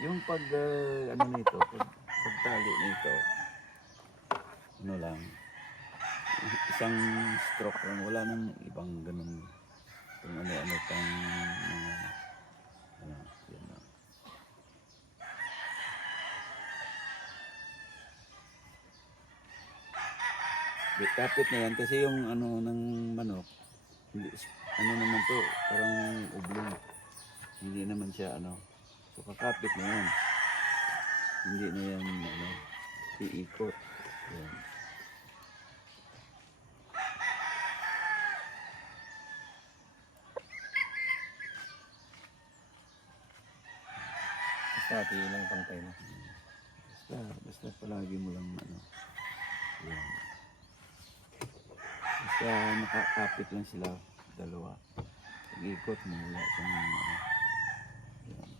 Yung pag, ano nito, pagtali nito, ano lang, isang stroke lang, wala nang ibang ganun. Kung ano-ano pang mga, ano, yun lang. Kapit na yan kasi yung ano ng manok, hindi, ano naman to, parang oblong. Hindi naman siya ano. So kakapit na yan. Hindi na yan ano, iikot. Yan. Basta ati lang pantay na. Basta palagi mo lang ano. Yan. Basta nakakapit lang sila dalawa. Pag-ikot mo wala siyang ano. Yan.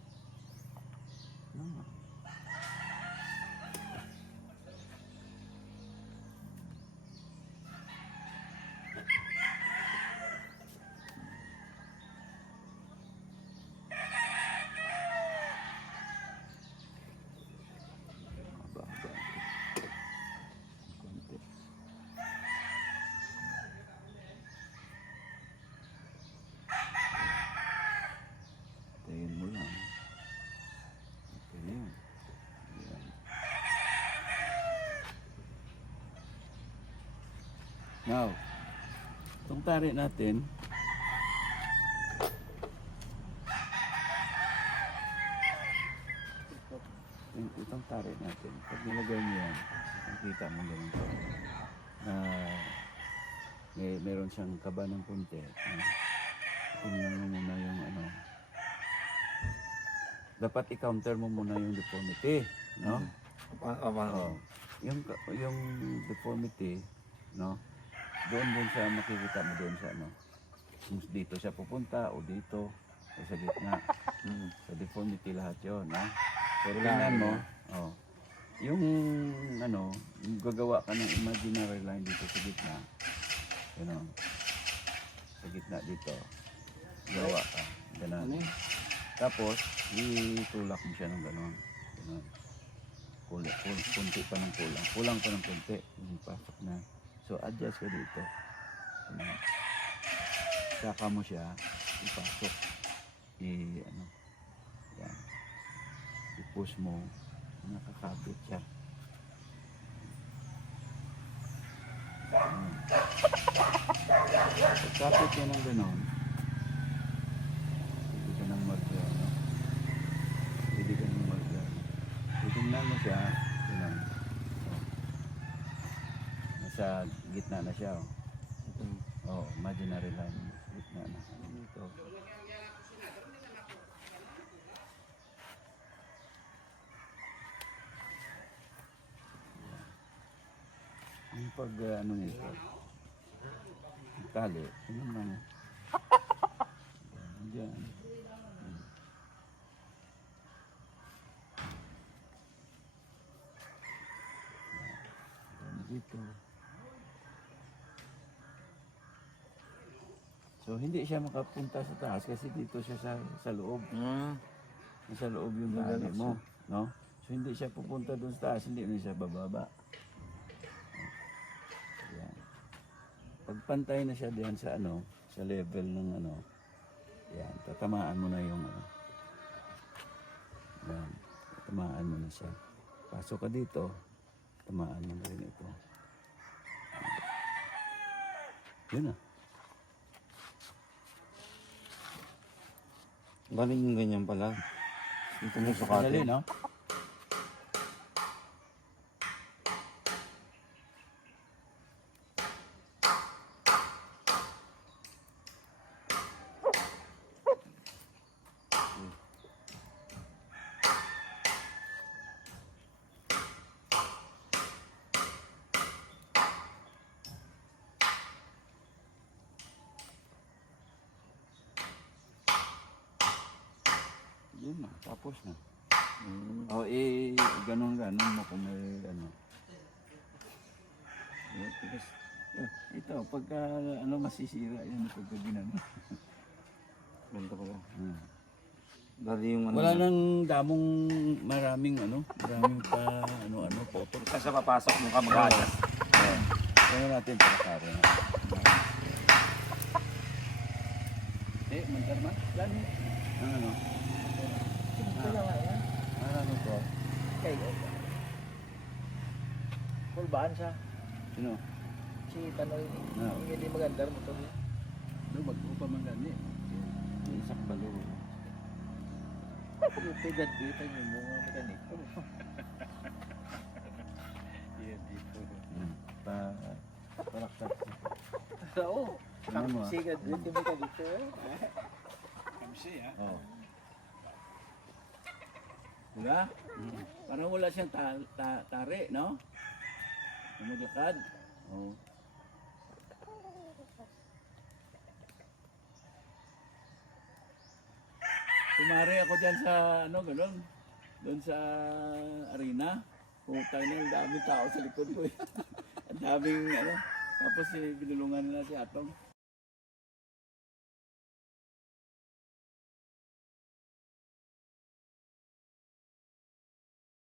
Ah. Haba-haba. Konti. Tayin mo lang. Okay na yun. Yan. Now, itong tari natin, itong tari natin, pag nilagay mo yan, nakita mo ganito, na meron siyang kaba ng konti. Tingnan mo muna yung ano, dapat i-counter mo muna yung deformity, no? Oh, yung deformity, no? Doon sa makikita mo doon sa ano, kung dito siya pupunta o dito o sa gitna. Sa deformity lahat yun, no? Pero tingnan mo, oh, yung ano, yung gagawa ka ng imaginary line dito sa gitna, yun o, sa gitna dito, gawa ka, gano'n. Tapos, itulak mo siya ng gano'n, gano'n. Kunti pa ng kulang pa ng kunti, yung pasok na. So, adjust ka dito. Gano'n. Saka mo siya, ipasok, ano, yan. I-push mo, nakakabit siya. Pagkapit yan ng gano'n, pwede ka nang ano, pwede ka nang ano. Titingnan mo siya, gano'n. Oh. Nasa gitna na siya, oh. Oh, imaginary line, gitna na. Ito. Yung pag ano nito, tali, yun lang. Diyan. Dito. So hindi siya makapunta sa taas kasi dito siya sa loob. Sa loob yung tali mo, no? So hindi siya pupunta doon sa taas, hindi na siya bababa. Yan. Pagpantay na siya diyan sa ano, sa level ng ano, yan, tatamaan mo na yung ano. Yan, tatamaan mo na siya. Pasok ka dito, tamaan mo na rin ito. Yun na. Galing yung ganyan pala. Ito mo sa Dali, no? Yun na, tapos na. O, ganun mo kung may ano. Ito, pagka ano masisira yan pagka ginano. Ganito pala. Dali yung ano. Wala nang damong maraming pa photo. Kasi sa papasok mo ka mag-alas. Kaya natin palakari na. Mandar man? Yan. Ang ano? Dalawa yan. Ano to? Kayo. Pulbaan siya. Sino? Si Tanoy. No. Hindi maganda mo to. Magpupa man gani. Isak balo. Yung pigad-bitan yung mga mekaniko. Yan dito. Palaktak. Oo. Ano mo? Sigad din yung mekaniko. MC ha? Oo. Diba? Parang wala siyang tari, no? Maglakad. Oo. Tumari ako dyan sa, gano'n. Doon sa arena. Pumunta na, ang daming tao sa likod ko eh. Ang daming, tapos binulungan nila si Atong.